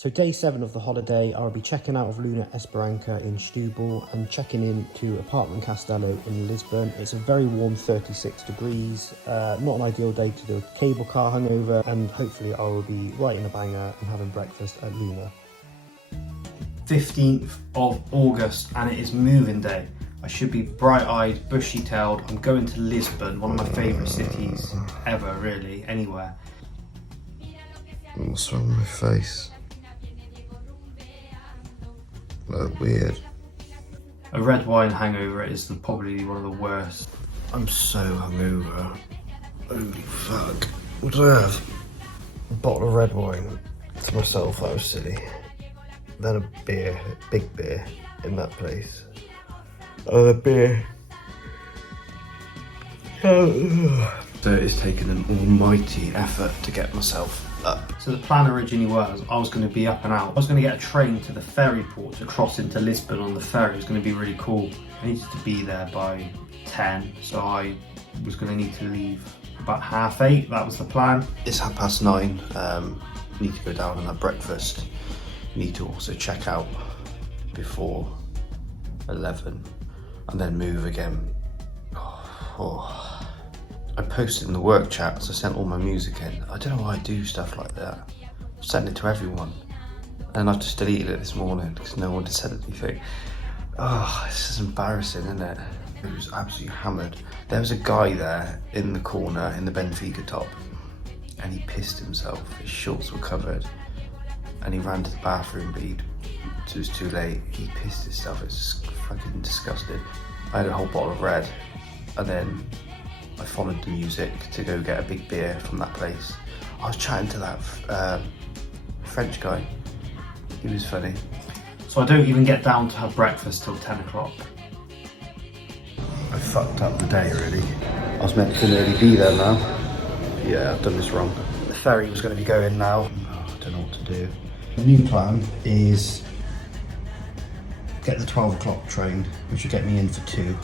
So day 7 of the holiday, I'll be checking out of Luna Esperança in Setúbal and checking in to Apartment Castello in Lisbon. It's a very warm 36 degrees, not an ideal day to do a cable car hangover, and hopefully I will be writing a banger and having breakfast at Luna. 15th of August and it is moving day. I should be bright-eyed, bushy-tailed. I'm going to Lisbon, one of my favourite cities ever, really, anywhere. What's wrong with my face? Look weird. A red wine hangover is probably one of the worst. I'm so hungover. Holy fuck. What did I have? A bottle of red wine to myself, that was silly. Then a beer, a big beer in that place. A beer. So it's taken an almighty effort to get myself up. So the plan originally was I was going to be up and out. I was going to get a train to the ferry port to cross into Lisbon on the ferry. It was going to be really cool. I needed to be there by 10, so I was going to need to leave about 8:30. That was the plan. It's 9:30. Need to go down and have breakfast. Need to also check out before 11 and then move again. I posted in the work chat, so I sent all my music in. I don't know why I do stuff like that. I'm sending it to everyone. And I've just deleted it this morning because no one had said anything. Oh, this is embarrassing, isn't it? It was absolutely hammered. There was a guy there in the corner in the Benfica top and he pissed himself. His shorts were covered and he ran to the bathroom, but it was too late. He pissed himself. It's fucking disgusting. I had a whole bottle of red and then I followed the music to go get a big beer from that place. I was chatting to that French guy. He was funny. So I don't even get down to have breakfast till 10 o'clock. I fucked up the day, really. I was meant to nearly be there now. Yeah, I've done this wrong. The ferry was going to be going now. Oh, I don't know what to do. The new plan is get the 12 o'clock train, which will get me in for 2.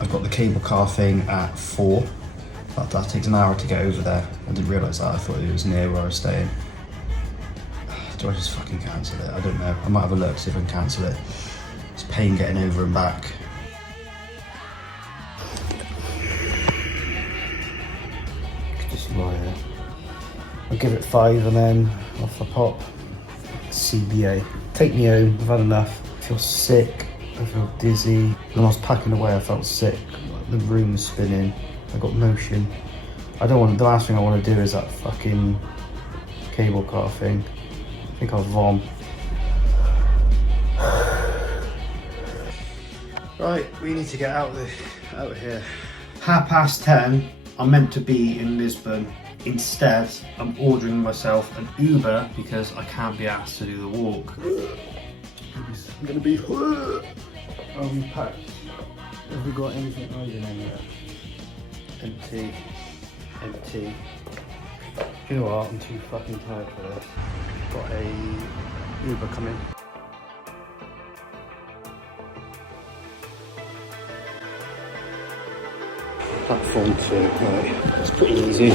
I've got the cable car thing at 4. That takes an hour to get over there. I didn't realise that. I thought it was near where I was staying. Do I just fucking cancel it? I don't know. I might have a look, see if I can cancel it. It's a pain getting over and back. Just lie there. I'll give it 5 and then off I pop. CBA. Take me home. I've had enough. I feel sick. I feel dizzy. When I was packing away, I felt sick. The room was spinning. I got motion. The last thing I want to do is that fucking cable car thing. I think I'll vom. Right, we need to get out of here. 10:30, I'm meant to be in Lisbon. Instead, I'm ordering myself an Uber because I can't be asked to do the walk. I'm gonna be packed. Have we got anything hiding anywhere? Empty. You know what? I'm too fucking tired for this. Got a Uber coming. Platform 2, right? That's pretty easy.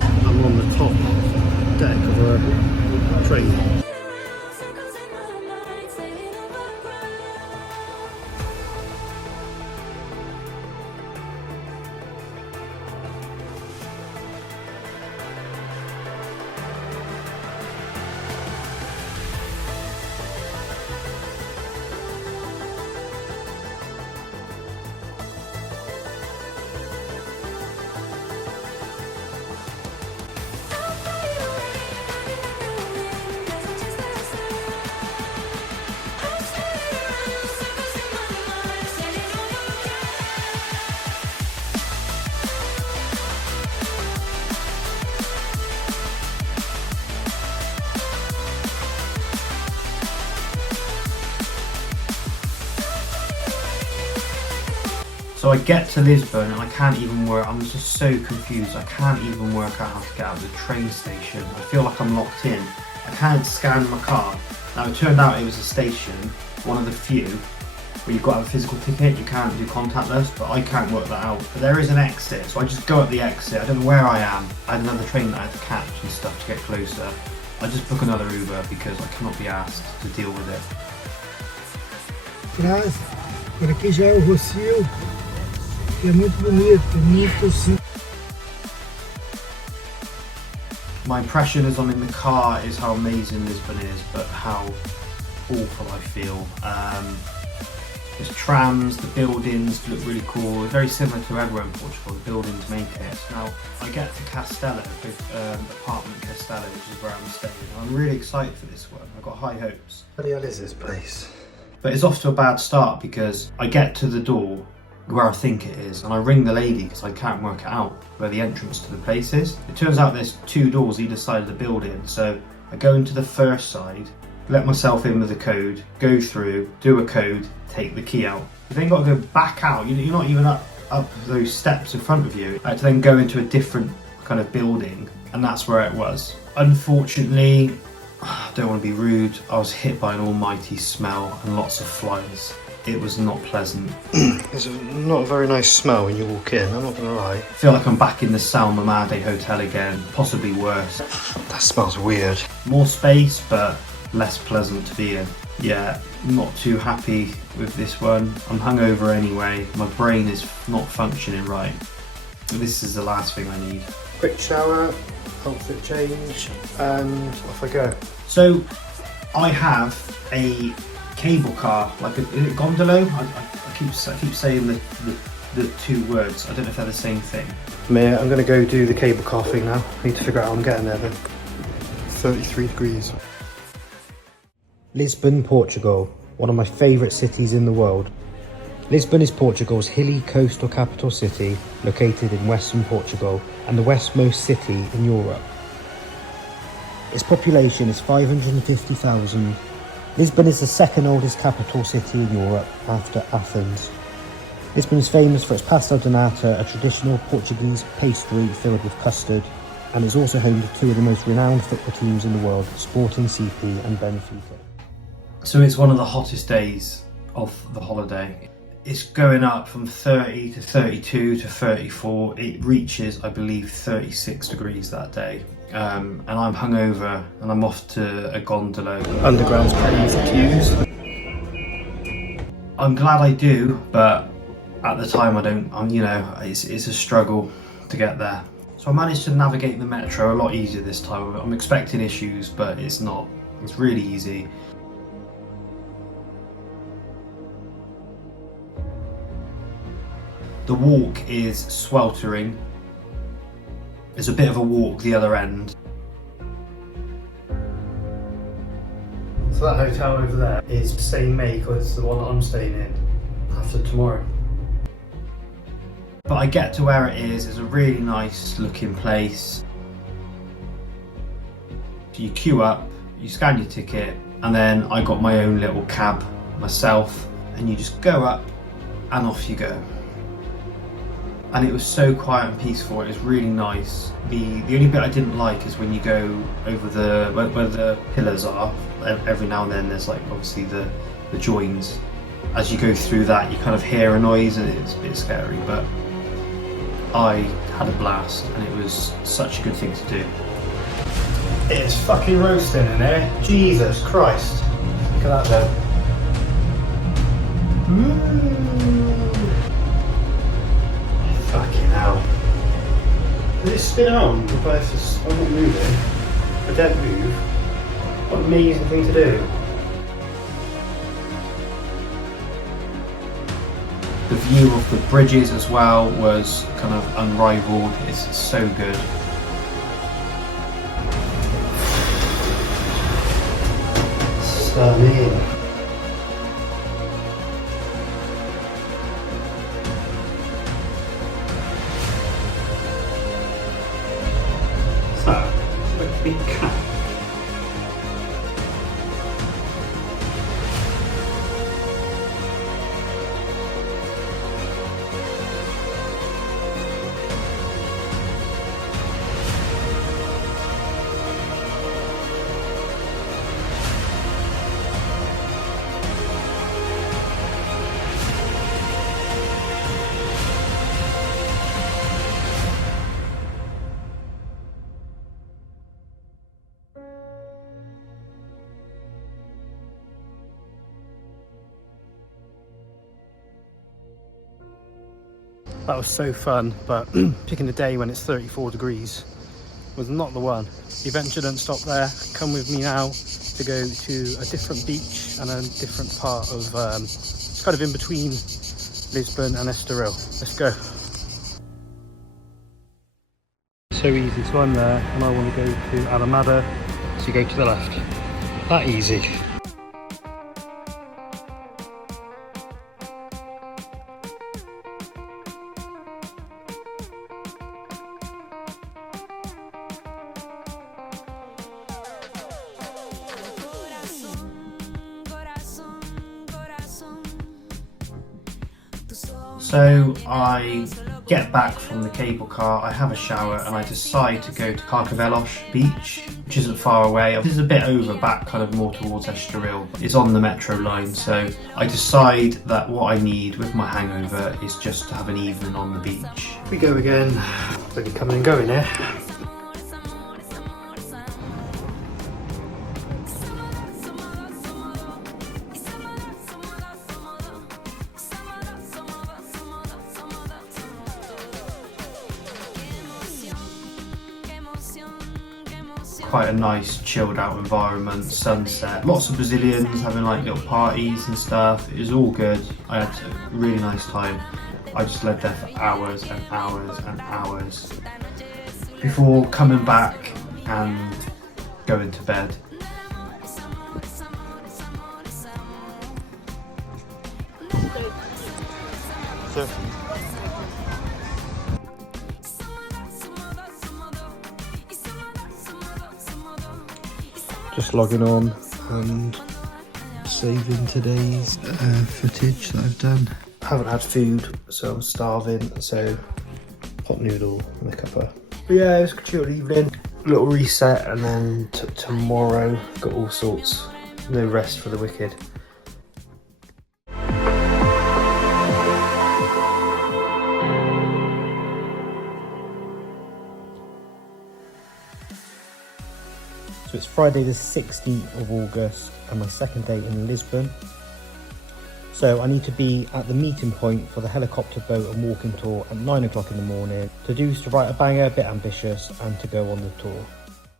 I'm on the top deck of a train. So I get to Lisbon and I can't even work, I'm just so confused. I can't even work out how to get out of the train station. I feel like I'm locked in. I can't scan my card. Now it turned out it was a station, one of the few, where you've got to have a physical ticket, you can't do contactless, but I can't work that out. But there is an exit, so I just go up the exit. I don't know where I am. I had another train that I had to catch and stuff to get closer. I just book another Uber because I cannot be asked to deal with it. Traz, por aqui já é o Rocio, que é muito bonito, muito simples. My impression as I'm in the car is how amazing Lisbon is, but how awful I feel. There's trams, the buildings look really cool. It's very similar to everywhere in Portugal, the buildings make it. Now, I get to Castelo, apartment Castelo, which is where I'm staying. I'm really excited for this one. I've got high hopes. What the hell is this place? But it's off to a bad start because I get to the door where I think it is, and I ring the lady because I can't work it out where the entrance to the place is. It turns out there's 2 doors either side of the building, so I go into the first side, let myself in with a code, go through, do a code, take the key out. You then got to go back out. You're not even up those steps in front of you. I had to then go into a different kind of building, and that's where it was. Unfortunately, I don't want to be rude, I was hit by an almighty smell and lots of flies. It was not pleasant. It's not a very nice smell when you walk in, I'm not gonna lie. I feel like I'm back in the Sal Mamade hotel again, possibly worse. That smells weird. More space, but less pleasant to be in. Yeah, not too happy with this one. I'm hungover anyway, my brain is not functioning right. This is the last thing I need. Quick shower, outfit change, and off I go. So, I have a cable car, like is it gondolo? I keep saying the 2 words. I don't know if they're the same thing. Mate, I'm gonna go do the cable car thing now. I need to figure out how I'm getting there then. 33 degrees. Lisbon, Portugal, one of my favourite cities in the world. Lisbon is Portugal's hilly coastal capital city, located in western Portugal and the westmost city in Europe. Its population is 550,000. Lisbon is the 2nd oldest capital city in Europe after Athens. Lisbon is famous for its pastel de nata, a traditional Portuguese pastry filled with custard, and is also home to 2 of the most renowned football teams in the world, Sporting CP and Benfica. So it's one of the hottest days of the holiday. It's going up from 30 to 32 to 34. It reaches, I believe, 36 degrees that day. And I'm hungover and I'm off to a gondola. Underground's pretty easy to use. I'm glad I do, but at the time I don't, it's a struggle to get there. So I managed to navigate the metro a lot easier this time. I'm expecting issues, but it's not. It's really easy. The walk is sweltering. There's a bit of a walk the other end. So that hotel over there is the same make as the one that I'm staying in after tomorrow. But I get to where it is. It's a really nice looking place. So you queue up, you scan your ticket, and then I got my own little cab myself, and you just go up and off you go. And it was so quiet and peaceful. It was really nice. The only bit I didn't like is when you go over where the pillars are. Every now and then there's like obviously the joins. As you go through that, you kind of hear a noise and it's a bit scary. But I had a blast and it was such a good thing to do. It's fucking roasting in there. Jesus Christ. Look at that though. Fucking hell. Does it spin around? I'm not moving. I don't move. What an amazing thing to do. The view of the bridges as well was kind of unrivaled. It's so good. Stunning. Big cat. That was so fun, but picking a day when it's 34 degrees was not the one. The adventure doesn't stop there. Come with me now to go to a different beach and a different part of, it's kind of in between Lisbon and Estoril. Let's go. So easy, so I'm there and I want to go to Alamada, so you go to the left. That easy. So I get back from the cable car, I have a shower and I decide to go to Carcavelos beach, which isn't far away. This is a bit over back, kind of more towards Estoril. It's on the metro line, so I decide that what I need with my hangover is just to have an evening on the beach. We go again, really coming and going here. Quite a nice chilled out environment, sunset, lots of Brazilians having like little parties and stuff. It was all good. I had a really nice time. I just lived there for hours and hours and hours before coming back and going to bed. Just logging on and saving today's footage that I've done. I haven't had food, so I'm starving, so hot noodle and a cuppa. But yeah, it was a chilled evening. Little reset, and then tomorrow, got all sorts. No rest for the wicked. So it's Friday the 16th of August and my second day in Lisbon. So I need to be at the meeting point for the helicopter boat and walking tour at 9 o'clock in the morning. To do is to write a banger, a bit ambitious, and to go on the tour.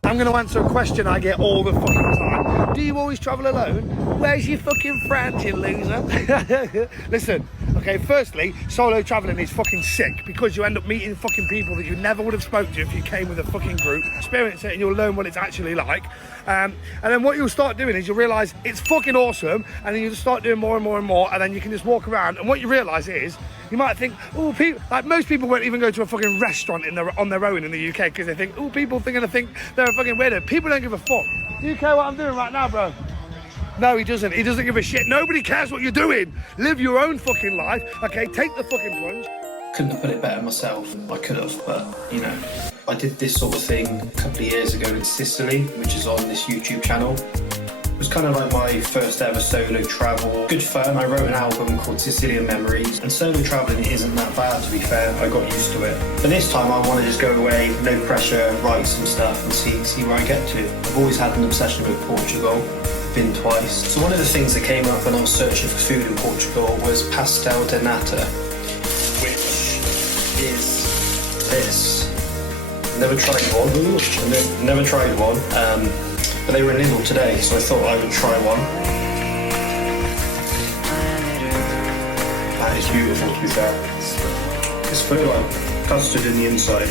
I'm going to answer a question I get all the fucking time. Do you always travel alone? Where's your fucking friends, you loser? Listen, okay, firstly, solo travelling is fucking sick because you end up meeting fucking people that you never would have spoke to if you came with a fucking group. Experience it and you'll learn what it's actually like. And then what you'll start doing is you'll realise it's fucking awesome, and then you just start doing more and more and more, and then you can just walk around, and what you realise is, you might think, oh, people, like most people won't even go to a fucking restaurant on their own in the UK because they think, oh, people are gonna think they're a fucking weirdo. People don't give a fuck. Do you care what I'm doing right now, bro? No, he doesn't. He doesn't give a shit. Nobody cares what you're doing. Live your own fucking life, okay? Take the fucking plunge. Couldn't have put it better myself. I could have, but you know, I did this sort of thing a couple of years ago in Sicily, which is on this YouTube channel. It was kind of like my first ever solo travel. Good fun. I wrote an album called Sicilian Memories, and solo traveling isn't that bad, to be fair. I got used to it. But this time I want to just go away, no pressure, write some stuff and see where I get to. I've always had an obsession with Portugal. Been twice. So one of the things that came up when I was searching for food in Portugal was pastel de nata, which is this. Never tried one. Never tried one. But they were in Lidl today, so I thought I would try one. That is beautiful, to be fair. It's full of custard in the inside.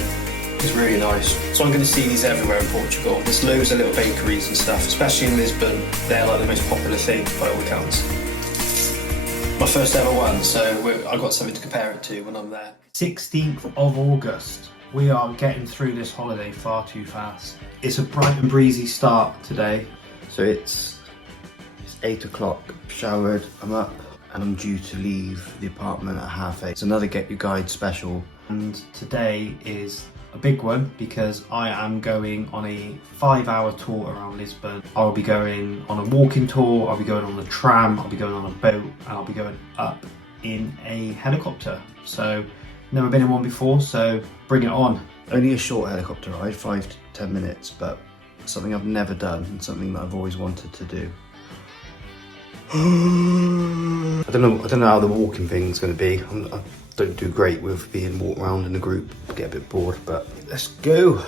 It's really nice. So I'm going to see these everywhere in Portugal. There's loads of little bakeries and stuff, especially in Lisbon. They're like the most popular thing by all accounts. My first ever one, so I've got something to compare it to when I'm there. 16th of August. We are getting through this holiday far too fast. It's a bright and breezy start today. So it's 8 o'clock, showered, I'm up, and I'm due to leave the apartment at 8:30. It's another Get Your Guide special. And today is a big one because I am going on a 5-hour tour around Lisbon. I'll be going on a walking tour, I'll be going on a tram, I'll be going on a boat, and I'll be going up in a helicopter. So never been in one before, so bring it on. Only a short helicopter ride, 5 to 10 minutes, but something I've never done and something that I've always wanted to do. I don't know how the walking thing's going to be. I don't do great with being walked around in a group. I get a bit bored, but let's go.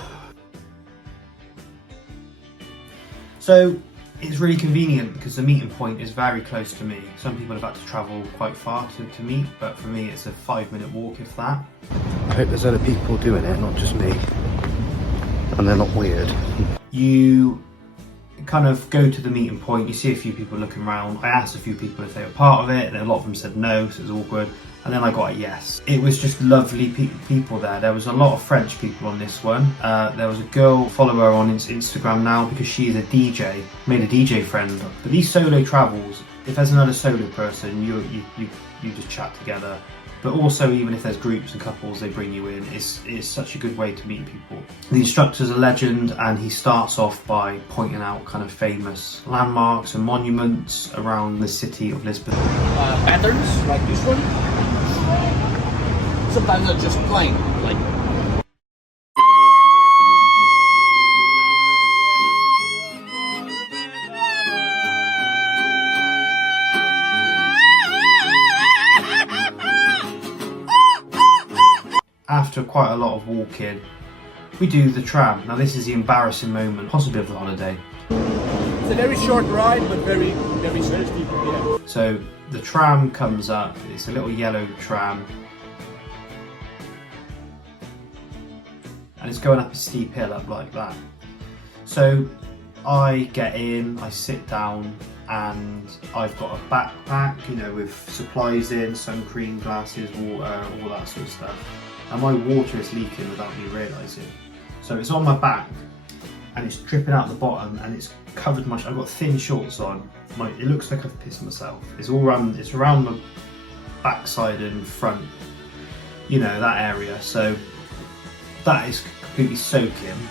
So it's really convenient because the meeting point is very close to me. Some people have had to travel quite far to meet, but for me it's a 5-minute walk if that. I hope there's other people doing it, not just me. And they're not weird. You kind of go to the meeting point, you see a few people looking around. I asked a few people if they were part of it, and a lot of them said no, so it was awkward. And then I got a yes. It was just lovely people there. There was a lot of French people on this one. There was a girl, follow her on Instagram now because she's a DJ, made a DJ friend. But these solo travels, if there's another solo person, you just chat together. But also, even if there's groups and couples, they bring you in. It's such a good way to meet people. The instructor's a legend, and he starts off by pointing out kind of famous landmarks and monuments around the city of Lisbon. Patterns like this one. Sometimes they're just plain, like. After quite a lot of walking, we do the tram. Now this is the embarrassing moment, possibly of the holiday. It's a very short ride, but very thirsty. Yeah. So the tram comes up, it's a little yellow tram. And it's going up a steep hill up like that. So I get in, I sit down, and I've got a backpack, you know, with supplies in, sun cream, glasses, water, all that sort of stuff. And my water is leaking without me realising. So it's on my back and it's dripping out the bottom and it's covered my, I've got thin shorts on. It looks like I've pissed myself. It's all around, it's around my backside and front, you know, that area. So that is completely soaking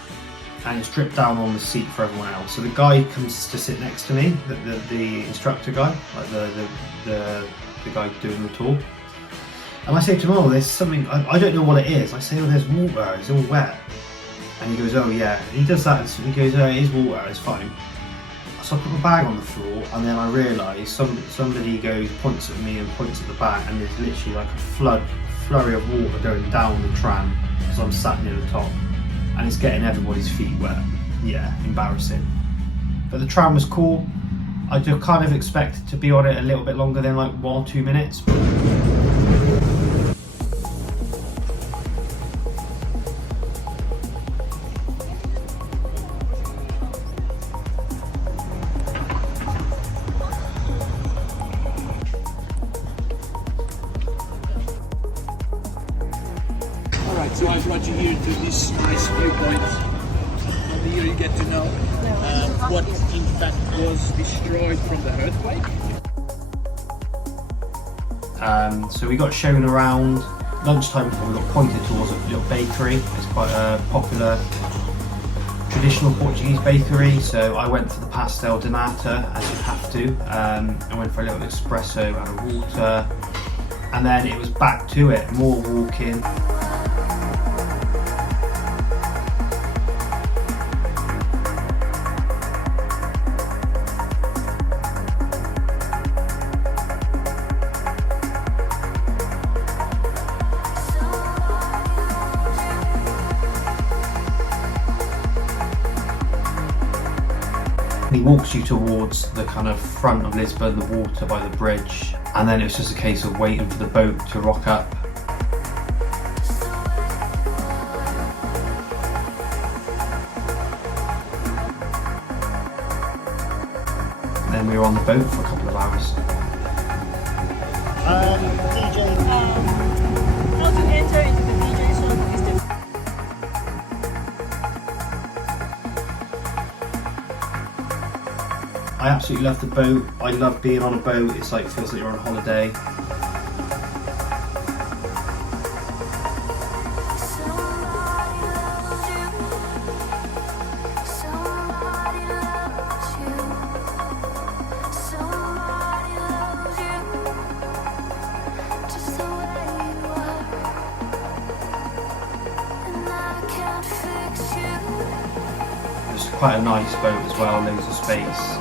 and it's dripped down on the seat for everyone else. So the guy comes to sit next to me, the instructor guy, like the guy doing the tour. And I say to him, oh, there's something, I don't know what it is. I say, oh, there's water, it's all wet. And he goes, oh yeah. And he does that, and he goes, oh, it is water, it's fine. So I put my bag on the floor, and then I realise somebody goes, points at me and points at the bag, and there's literally like a flurry of water going down the tram, because I'm sat near the top. And it's getting everybody's feet wet. Yeah, embarrassing. But the tram was cool. I just kind of expected to be on it a little bit longer than like 1 or 2 minutes. Alright, so I brought you here to this nice viewpoint. Over here you get to know what in fact was destroyed from the earthquake. So we got shown around. Lunchtime we got pointed towards a little bakery. It's quite a popular traditional Portuguese bakery. So I went for the pastel de nata, as you have to. I went for a little espresso and a water. And then it was back to it, more walking. He walks you towards the kind of front of Lisbon, the water by the bridge, and then it was just a case of waiting for the boat to rock up. And then we were on the boat for a couple of hours. DJ. How to enter into the DJ zone is the I absolutely love the boat. I love being on a boat. It's like, feels like you're on holiday. It's quite a nice boat as well, loads of space.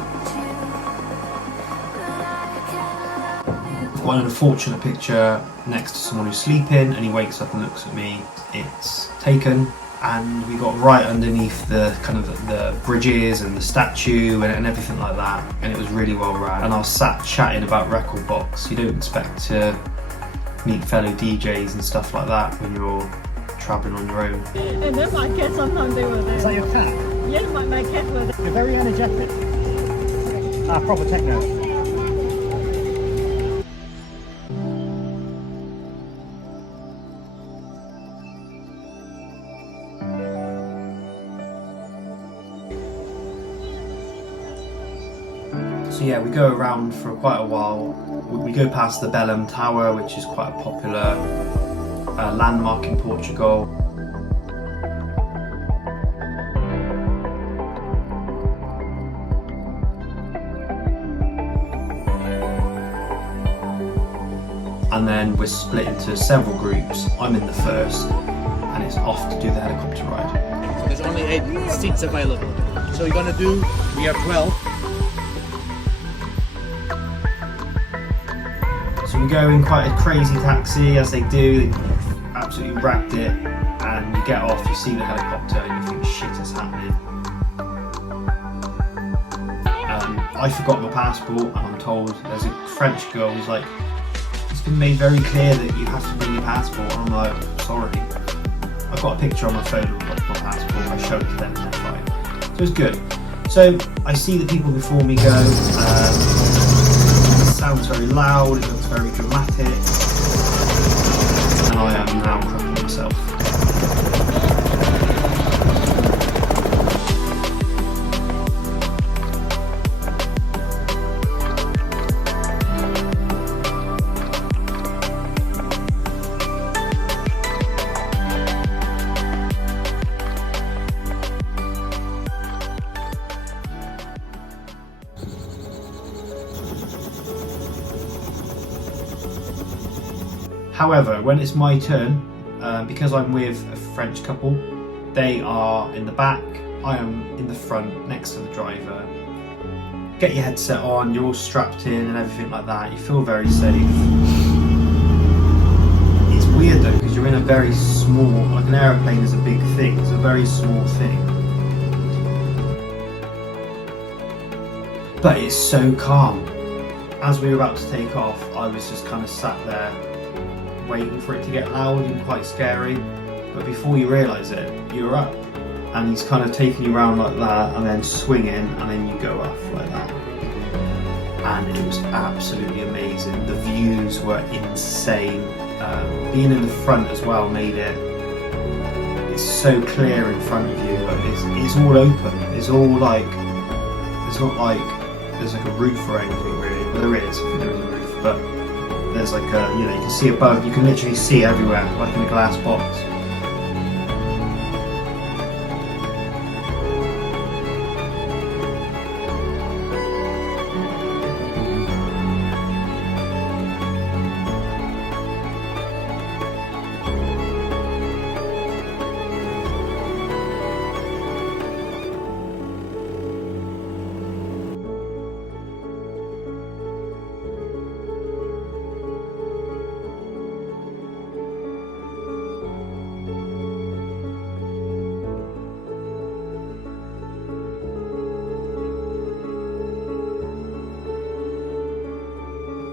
got an unfortunate picture next to someone who's sleeping, and he wakes up and looks at me. It's taken, and we got right underneath the kind of the bridges and the statue and everything like that, and it was really well run. And I was sat chatting about Record Box. You don't expect to meet fellow DJs and stuff like that when you're travelling on your own. And then my cat, sometimes they were there. Is that your cat? Yeah, my cat were there. You're very energetic. Proper techno. So yeah, we go around for quite a while. We go past the Belém Tower, which is quite a popular landmark in Portugal. And then we're split into several groups. I'm in the first, and it's off to do the helicopter ride. So there's only 8 seats available. So you're gonna do, we have 12. So we go in quite a crazy taxi, as they do. They absolutely wrecked it, and you get off, you see the helicopter, and you think shit is happening. I forgot my passport, and I'm told there's a French girl who's like, it's been made very clear that you have to bring your passport. And I'm like, sorry. I've got a picture on my phone of my passport, I showed it to them and they're fine. So it's good. So I see the people before me go, it sounds very loud, it looks very dramatic, and I am now crushing myself. However, when it's my turn, because I'm with a French couple, they are in the back, I am in the front next to the driver. Get your headset on, you're all strapped in and everything like that, you feel very safe. It's weird though, because you're in a very small, like an aeroplane is a big thing, it's a very small thing. But it's so calm. As we were about to take off, I was just kind of sat there waiting for it to get loud and quite scary, but before you realise it, you're up, and he's kind of taking you around like that and then swinging, and then you go off like that, and it was absolutely amazing. The views were insane. Being in the front as well made it's so clear in front of you, but it's all open, it's all like, it's not like there's like a roof or anything really, but there is, I think there is a roof, but there's like a, you know, you can see above, you can literally see everywhere, like in a glass box.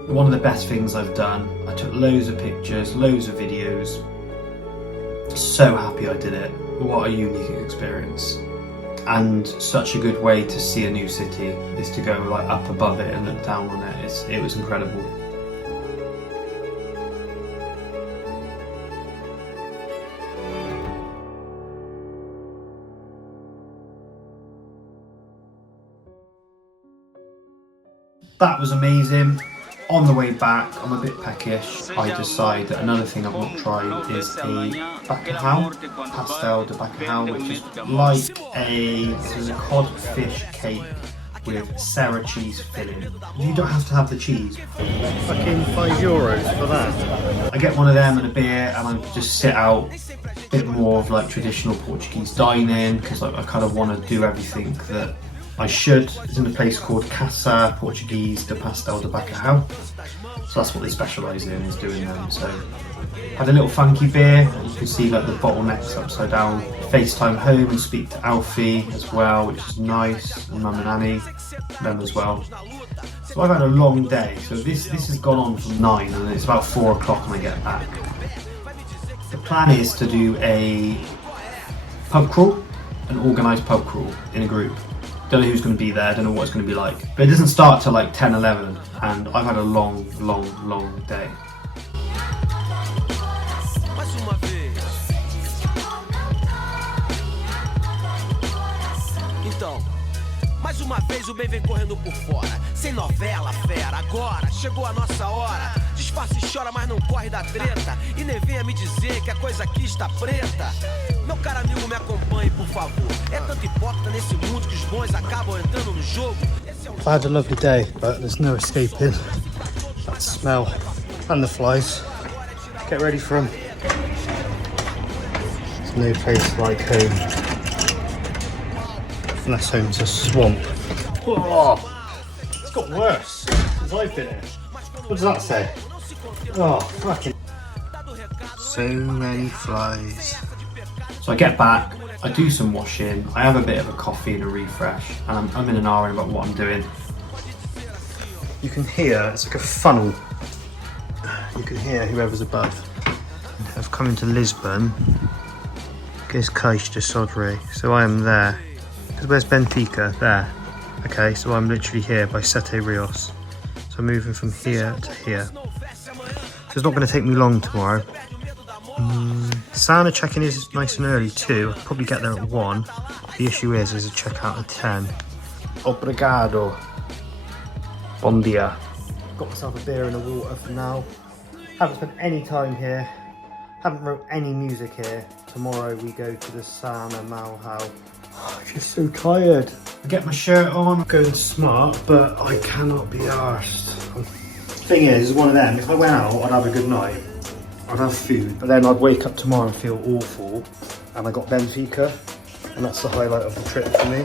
One of the best things I've done. I took loads of pictures, loads of videos. So happy I did it. What a unique experience. And such a good way to see a new city is to go like up above it and look down on it. It was incredible. That was amazing. On the way back, I'm a bit peckish. I decide that another thing I've not tried is a bacalhau, pastel de bacalhau, which is like a codfish cake with Serra cheese filling. You don't have to have the cheese. Fucking €5 for that. I get one of them and a beer, and I just sit out. A bit more of like traditional Portuguese dining, because I kind of want to do everything that I should. It's in a place called Casa Portuguese de Pastel de Bacalhau. So that's what they specialise in, is doing them. So had a little funky beer. You can see like the bottlenecks upside down. FaceTime home and speak to Alfie as well, which is nice. And Mum and Annie, them as well. So I've had a long day. So this has gone on from 9 and it's about 4 o'clock when I get back. The plan is to do a pub crawl, an organised pub crawl in a group. Don't know who's going to be there, don't know what it's going to be like. But it doesn't start till like 10, 11 and I've had a long day. Mais uma vez o bem vem correndo por fora. Sem novela, fera, agora chegou a nossa hora. Disfarça e chora, mas não corre da treta. E nem venha me dizer que a coisa aqui está preta. Meu caro amigo, me acompanhe, por favor. É tanto hipócrita nesse mundo que os bons acabam entrando no jogo. I had a lovely day, but there's no escaping that smell and the flies. Get ready for them. There's no place like home. Unless home's a swamp. Oh, it's got worse since I've been here. What does that say? Oh, fucking. So many flies. So I get back, I do some washing, I have a bit of a coffee and a refresh, and I'm in an hour about what I'm doing. You can hear, it's like a funnel. You can hear whoever's above. I've come into Lisbon. Guess Caixa de Sodré. So I am there. Where's Benfica? There. Okay, so I'm literally here by Sete Rios. So I'm moving from here to here. So it's not going to take me long tomorrow. Sauna check-in is nice and early too. I'll probably get there at 1. The issue is there's a check-out at 10. Obrigado. Bon dia. Got myself a beer and a water for now. Haven't spent any time here. Haven't wrote any music here. Tomorrow we go to the Sauna Malhau. I'm just so tired. I get my shirt on, I'm going smart, but I cannot be arsed. Thing is, it's one of them, if I went out, I'd have a good night. I'd have food, but then I'd wake up tomorrow and feel awful. And I got Benfica, and that's the highlight of the trip for me.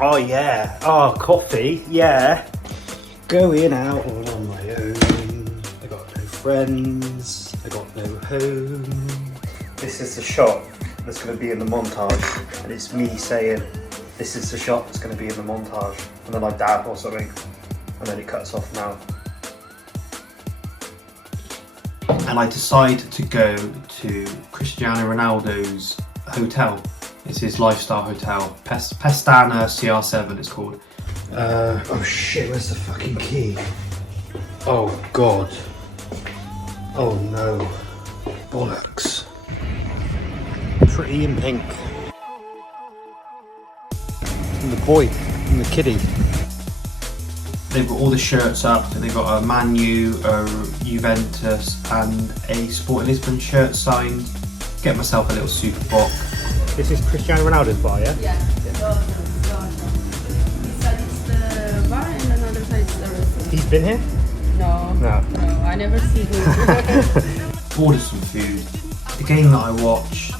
Oh yeah. Oh, coffee, yeah. Going out all on my own. I got no friends, I got no home. This is the shot that's going to be in the montage, and it's me saying this is the shot that's going to be in the montage, and then I dab or something, and then it cuts off now. And I decide to go to Cristiano Ronaldo's hotel. It's his lifestyle hotel, Pestana CR7 it's called. Oh shit, where's the fucking key? Oh god. Oh no. Bollocks. Pretty in pink. And the boy, and the kiddie. They've got all the shirts up, they've got a Man U, a Juventus and a Sport Lisbon shirt signed. Get myself a little super box. This is Cristiano Ronaldo's bar, yeah? Yeah. This side is the bar and another side is the restaurant. He's been here? No. No. No, I never see him. Ordered some food. The game that I watch,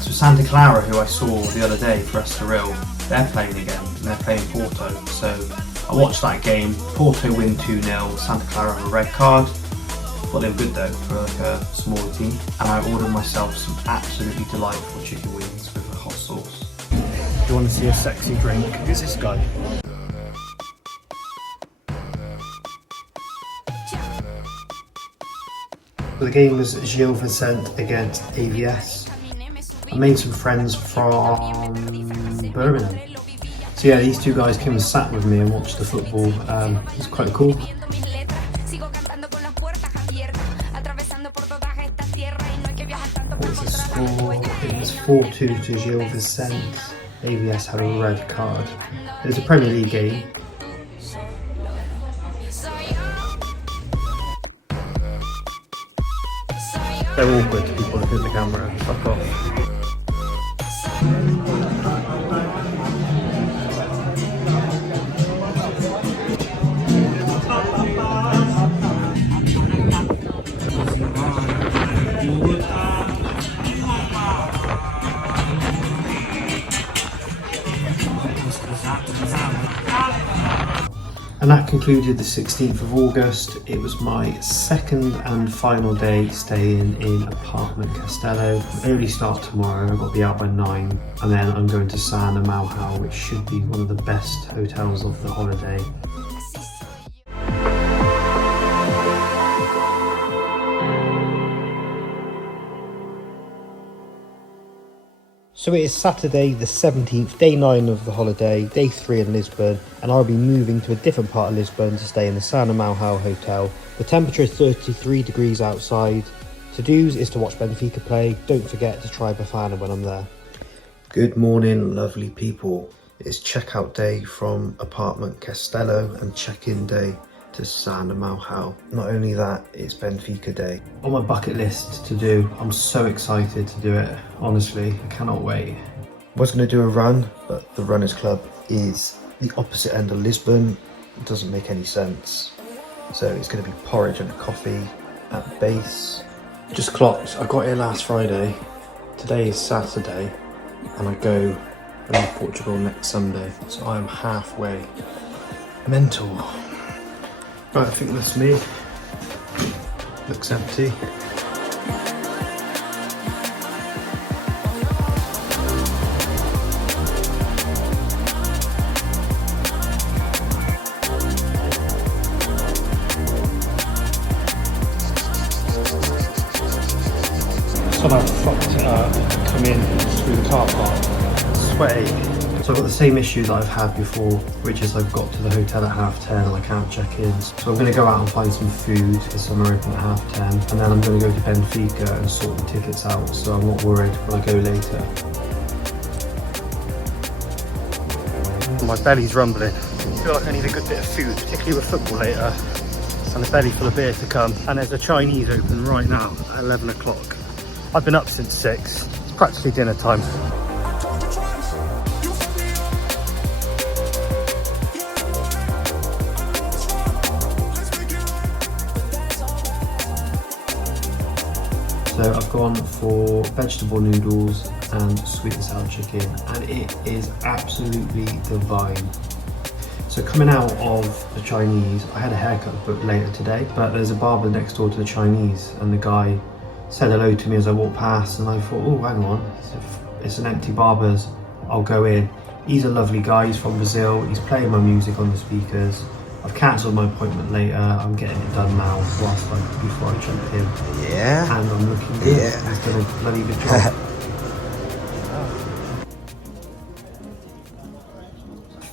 so Santa Clara, who I saw the other day for Estoril, they're playing again, and they're playing Porto. So I watched that game. Porto win 2-0, Santa Clara have a red card. But they were good though, for like a smaller team. And I ordered myself some absolutely delightful chicken wings with a hot sauce. Do you want to see a sexy drink? Who's this guy? The game was Gil Vicente against AVS. I made some friends from Birmingham. So yeah, these two guys came and sat with me and watched the football. It was quite cool. What was the score? It was 4-2 to Gil Vicente. AVS had a red card. It was a Premier League game. They're awkward to people looking at the camera. Fuck off. And that concluded the 16th of August. It was my second and final day staying in apartment Castello. Early start tomorrow, I've got to be out by 9. And then I'm going to San Amalhau, which should be one of the best hotels of the holiday. So it is Saturday the 17th, day 9 of the holiday, day 3 in Lisbon, and I'll be moving to a different part of Lisbon to stay in the San Amalhau Hotel. The temperature is 33 degrees outside. To-dos is to watch Benfica play. Don't forget to try Bafana when I'm there. Good morning, lovely people. It's checkout day from apartment Castello and check-in day to San Amalhau. Not only that, it's Benfica day. On my bucket list to do, I'm so excited to do it. Honestly, I cannot wait. I was going to do a run, but the runners club is the opposite end of Lisbon. It doesn't make any sense. So it's going to be porridge and a coffee at base. Just clocked, I got here last Friday. Today is Saturday, and I go and leave Portugal next Sunday. So I'm halfway. Mental. Right, I think that's me. Looks empty. Somehow fucked it up, come in through the car park. Sweaty. So I've got the same issue that I've had before, which is I've got to the hotel at 10:30 and I can't check in. So I'm going to go out and find some food because some are open at 10:30, and then I'm going to go to Benfica and sort the tickets out so I'm not worried when I go later. My belly's rumbling. I feel like I need a good bit of food, particularly with football later, and a belly full of beer to come. And there's a Chinese open right now at 11 o'clock. I've been up since 6. It's practically dinner time. So I've gone for vegetable noodles and sweet and sour chicken, and it is absolutely divine. So coming out of the Chinese, I had a haircut booked later today, but there's a barber next door to the Chinese, and the guy said hello to me as I walked past, and I thought, oh, hang on, it's an empty barber's, I'll go in. He's a lovely guy, he's from Brazil, he's playing my music on the speakers. I've cancelled my appointment later, I'm getting it done now before I jump in. Yeah. And I'm looking good. Yeah. He's done a bloody good job.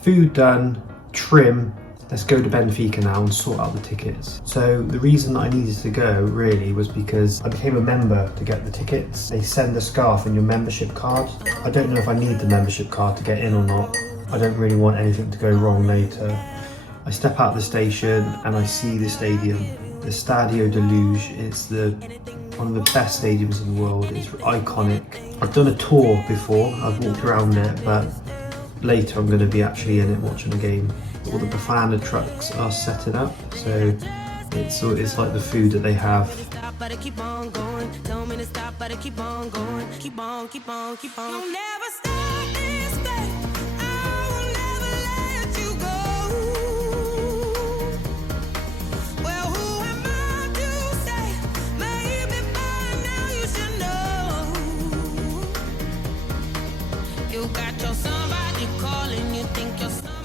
Food done, trim. Let's go to Benfica now and sort out the tickets. So the reason that I needed to go really was because I became a member to get the tickets. They send a scarf in your membership card. I don't know if I need the membership card to get in or not. I don't really want anything to go wrong later. I step out the station and I see the stadium, the Stadio de Luz. It's one of the best stadiums in the world. It's iconic. I've done a tour before, I've walked around it, but later I'm going to be actually in it watching the game. All the Bafana trucks are setting up, so it's like the food that they have.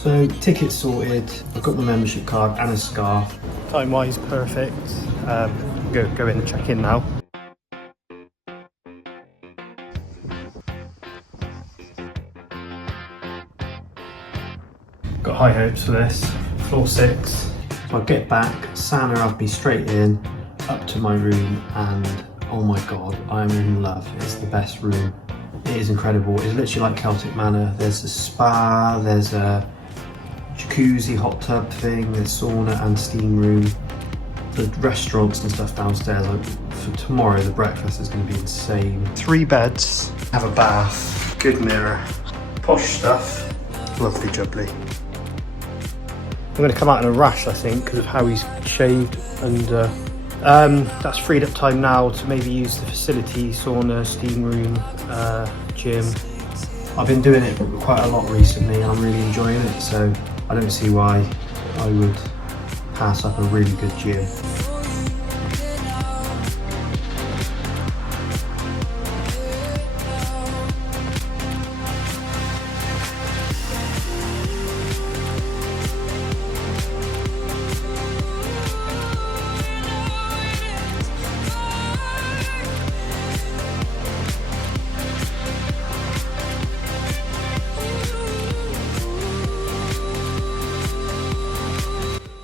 So tickets sorted, I've got my membership card and a scarf. Time-wise, perfect. Go in and check in now. Got high hopes for this. Floor 6. So I'll get back, Santa have me straight in, up to my room, and oh my god, I'm in love. It's the best room. It is incredible. It's literally like Celtic Manor. There's a spa, there's a jacuzzi, hot tub thing, there's sauna and steam room. The restaurants and stuff downstairs, like for tomorrow the breakfast is going to be insane. 3 beds, have a bath, good mirror, posh stuff, lovely jubbly. I'm going to come out in a rash I think because of how he's shaved, and that's freed up time now to maybe use the facility, sauna, steam room, gym. I've been doing it quite a lot recently and I'm really enjoying it, so I don't see why I would pass up a really good gym.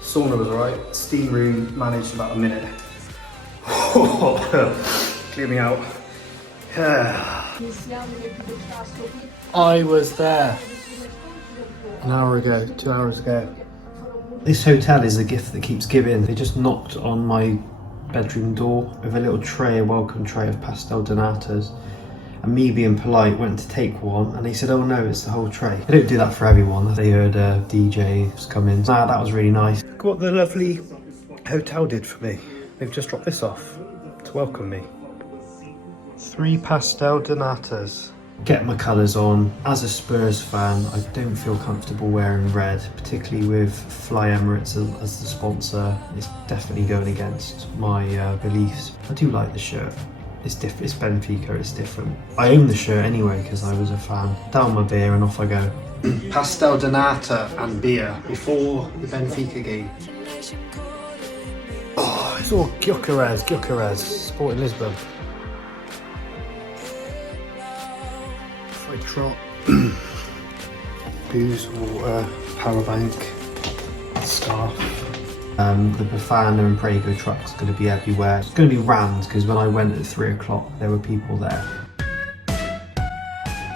Sauna was alright. Steam room managed about a minute. Clear me out. I was there an hour ago, 2 hours ago. This hotel is a gift that keeps giving. They just knocked on my bedroom door with a little tray, a welcome tray of pastel donatas. And me being polite went to take one and they said, oh no, it's the whole tray. They don't do that for everyone. They heard a DJ was coming. Ah, that was really nice. Look what the lovely hotel did for me. They've just dropped this off to welcome me. 3 pastel donatas. Get my colours on. As a Spurs fan, I don't feel comfortable wearing red, particularly with Fly Emirates as the sponsor. It's definitely going against my beliefs. I do like the shirt. It's different. It's Benfica. It's different. I own the shirt anyway because I was a fan. Down my beer and off I go. Pastel donata and beer before the Benfica game. Oh, it's all Gyökeres, Sporting Lisbon. If I drop booze, water, power bank, scarf. The Befana and Prego truck's going to be everywhere. It's going to be rammed because when I went at 3 o'clock there were people there.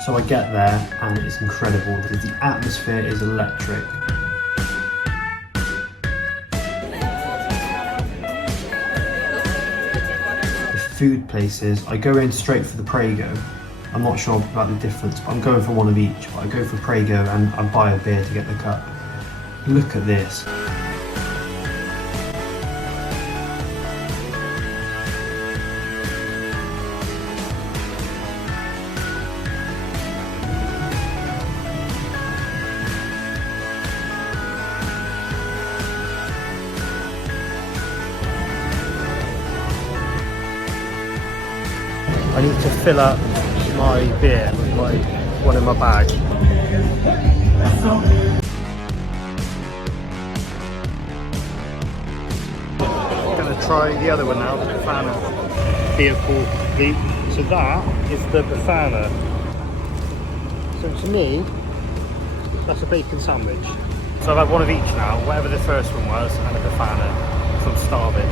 So I get there and it's incredible because the atmosphere is electric. The food places, I go in straight for the Prego. I'm not sure about the difference, but I'm going for one of each. But I go for Prego and I buy a beer to get the cup. Look at this. I need to fill up my beer with my one in my bag. I'm going to try the other one now, the Befana beer called complete. So that is the Befana. So to me, that's a bacon sandwich. So I've had one of each now, whatever the first one was, and a Befana, because I'm starving.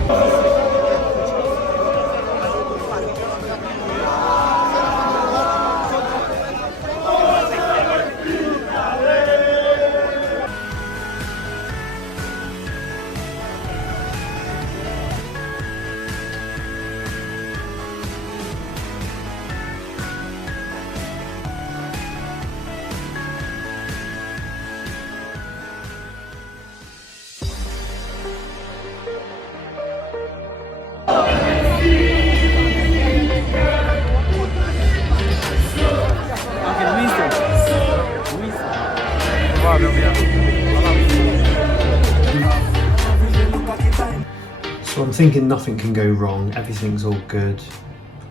So I'm thinking nothing can go wrong, everything's all good.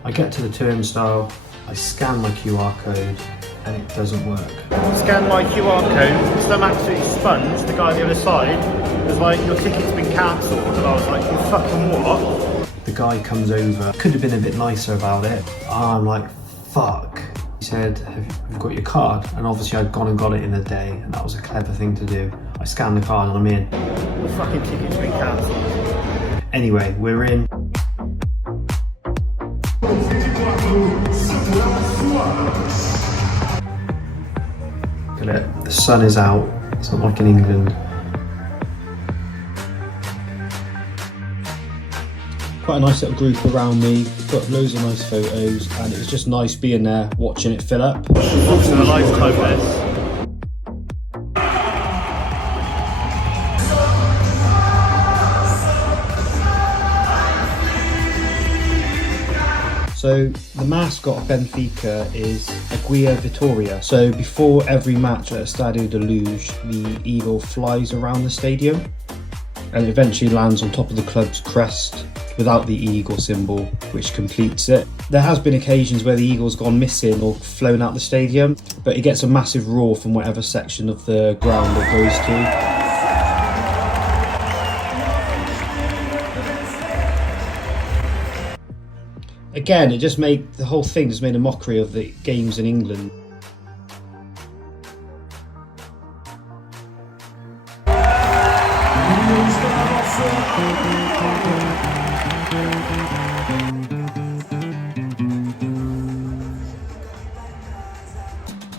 I get to the turnstile, I scan my QR code and it doesn't work. Scan my QR code, so I'm absolutely sponged. The guy on the other side was like, your ticket's been cancelled. And I was like, you fucking what? The guy comes over, could have been a bit nicer about it. I'm like, fuck. He said, have you got your card? And obviously I'd gone and got it in the day and that was a clever thing to do. I scanned the card and I'm in. The fucking ticket's been cancelled. Anyway, we're in. Look at it, the sun is out. It's not like in England. Quite a nice little group around me, got loads of nice photos, and it was just nice being there, watching it fill up. Once in a lifetime, this. So the mascot of Benfica is Aguia Vitoria. So before every match at Estádio da Luz, the eagle flies around the stadium and eventually lands on top of the club's crest without the eagle symbol, which completes it. There has been occasions where the eagle's gone missing or flown out the stadium, but it gets a massive roar from whatever section of the ground it goes to. Again, the whole thing just made a mockery of the games in England.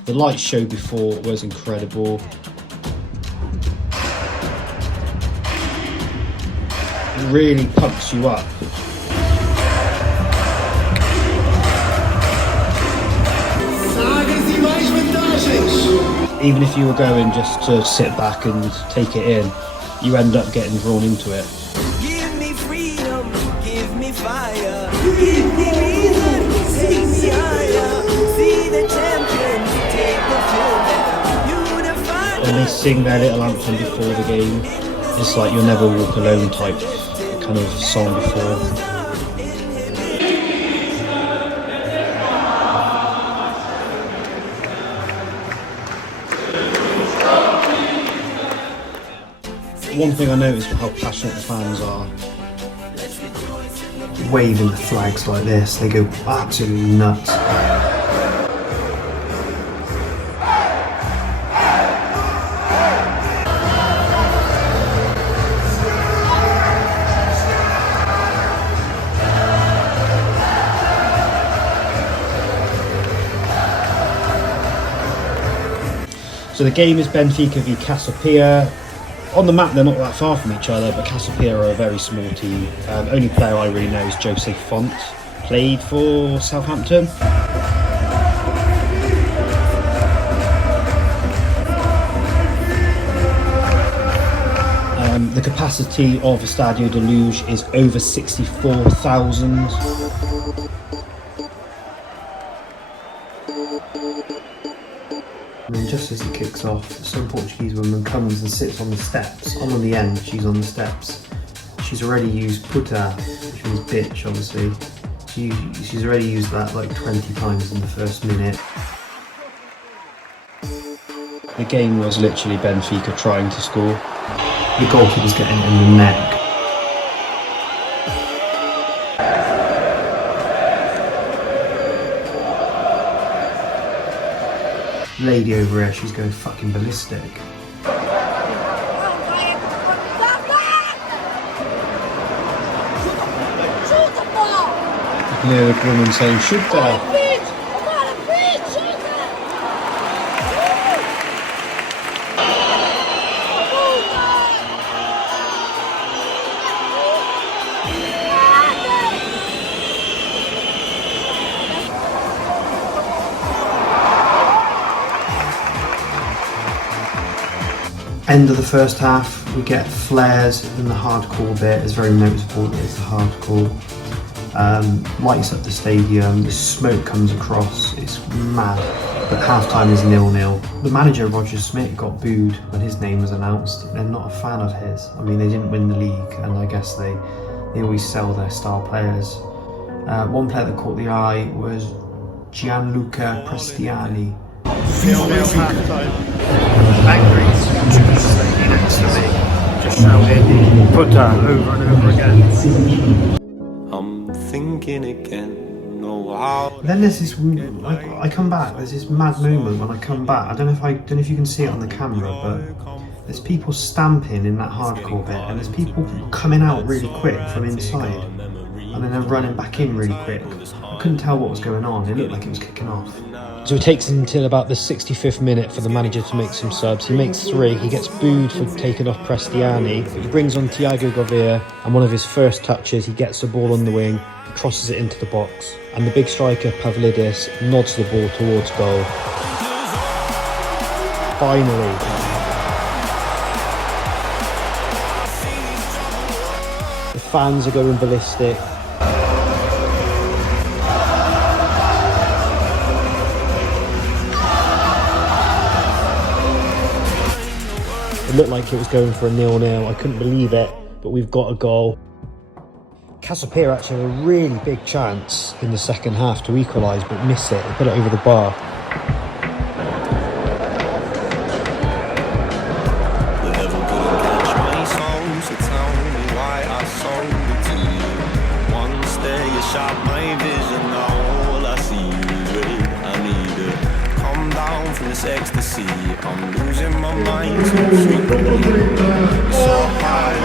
The light show before was incredible. It really pumps you up. Even if you were going just to sit back and take it in, you end up getting drawn into it. Give me freedom, give me fire, give me reason, take me higher. See the champions, take the field, unify. And they sing their little anthem before the game. It's like You'll Never Walk Alone type kind of song before. One thing I noticed was how passionate the fans are. Waving the flags like this, they go absolutely nuts. So the game is Benfica v Cassiopeia. On the map they're not that far from each other, but Cassiopeia are a very small team. Only player I really know is Jose Font, played for Southampton. The capacity of Estádio da Luz is over 64,000. And then just as it kicks off, some Portuguese woman comes and sits on the steps. I'm on the end, she's on the steps. She's already used puta, which means bitch obviously. She's already used that like 20 times in the first minute. The game was literally Benfica trying to score. The goalkeeper's getting it in the neck. Lady over here, she's going fucking ballistic. I can hear the woman saying, shoot that. End of the first half, we get flares in the hardcore bit. It's very noticeable that it's the hardcore. Lights up the stadium, the smoke comes across, it's mad. But half-time is 0-0. The manager, Roger Smith, got booed when his name was announced. They're not a fan of his. I mean, they didn't win the league, and I guess they always sell their star players. One player that caught the eye was Gianluca Prestiani. Just shouting, put that over and over again. I'm thinking again, no how. Then there's this, I come back, there's this mad moment when I come back. I don't know if you can see it on the camera, but there's people stamping in that hardcore bit, and there's people coming out really quick from inside, and then they're running back in really quick. I couldn't tell what was going on, it looked like it was kicking off. So it takes until about the 65th minute for the manager to make some subs. He makes 3, he gets booed for taking off Prestiani, but he brings on Thiago Gouveia, and one of his first touches, he gets the ball on the wing, crosses it into the box, and the big striker Pavlidis nods the ball towards goal. Finally. The fans are going ballistic. It looked like it was going for a 0-0. I couldn't believe it, but we've got a goal. Cassiopeia actually had a really big chance in the second half to equalise, but missed it. They put it over the bar. Ecstasy, I'm losing my mind so frequently. So high,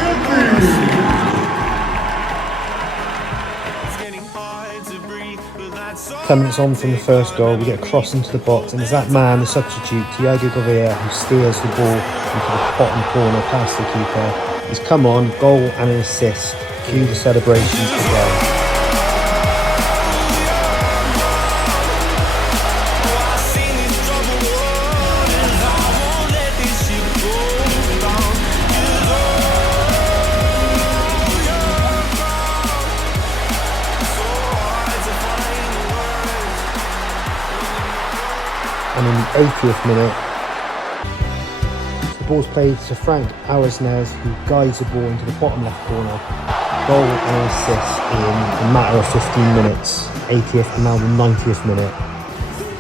it's getting hard to breathe, but that's so 10 minutes on from the first goal, we get a cross into the box, and it's that man, the substitute, Thiago Gouveia, who steers the ball into the bottom corner past the keeper. He's come on, goal and an assist. Cue the celebrations again. And in the 80th minute, the ball's played to Frank Aresnes, who guides the ball into the bottom left corner. Goal and an assist in a matter of 15 minutes. 80th and now the 90th minute.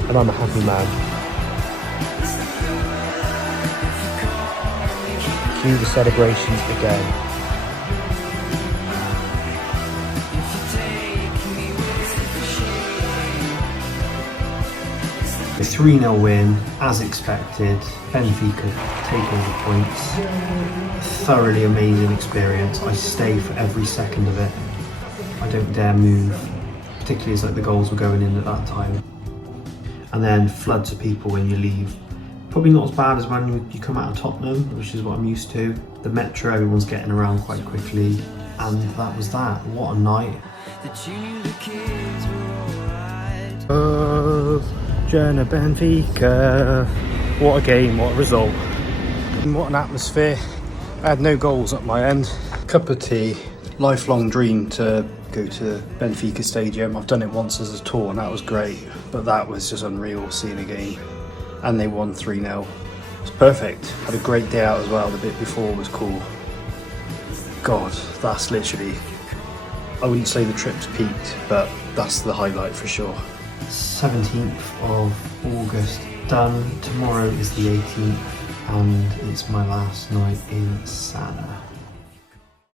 And I'm a happy man. Cue the celebrations again. A 3-0 win, as expected. Benfica take all the points. Thoroughly amazing experience. I stay for every second of it. I don't dare move, particularly as like the goals were going in at that time. And then floods of people when you leave. Probably not as bad as when you come out of Tottenham, which is what I'm used to. The metro, everyone's getting around quite quickly. And that was that. What a night. Journey Benfica. What a game, what a result. And what an atmosphere. I had no goals at my end. Cup of tea. Lifelong dream to go to Benfica Stadium. I've done it once as a tour and that was great. But that was just unreal seeing a game. And they won 3-0. It was perfect. Had a great day out as well. The bit before was cool. God, that's literally... I wouldn't say the trip's peaked, but that's the highlight for sure. 17th of August done. Tomorrow is the 18th and it's my last night in Sana.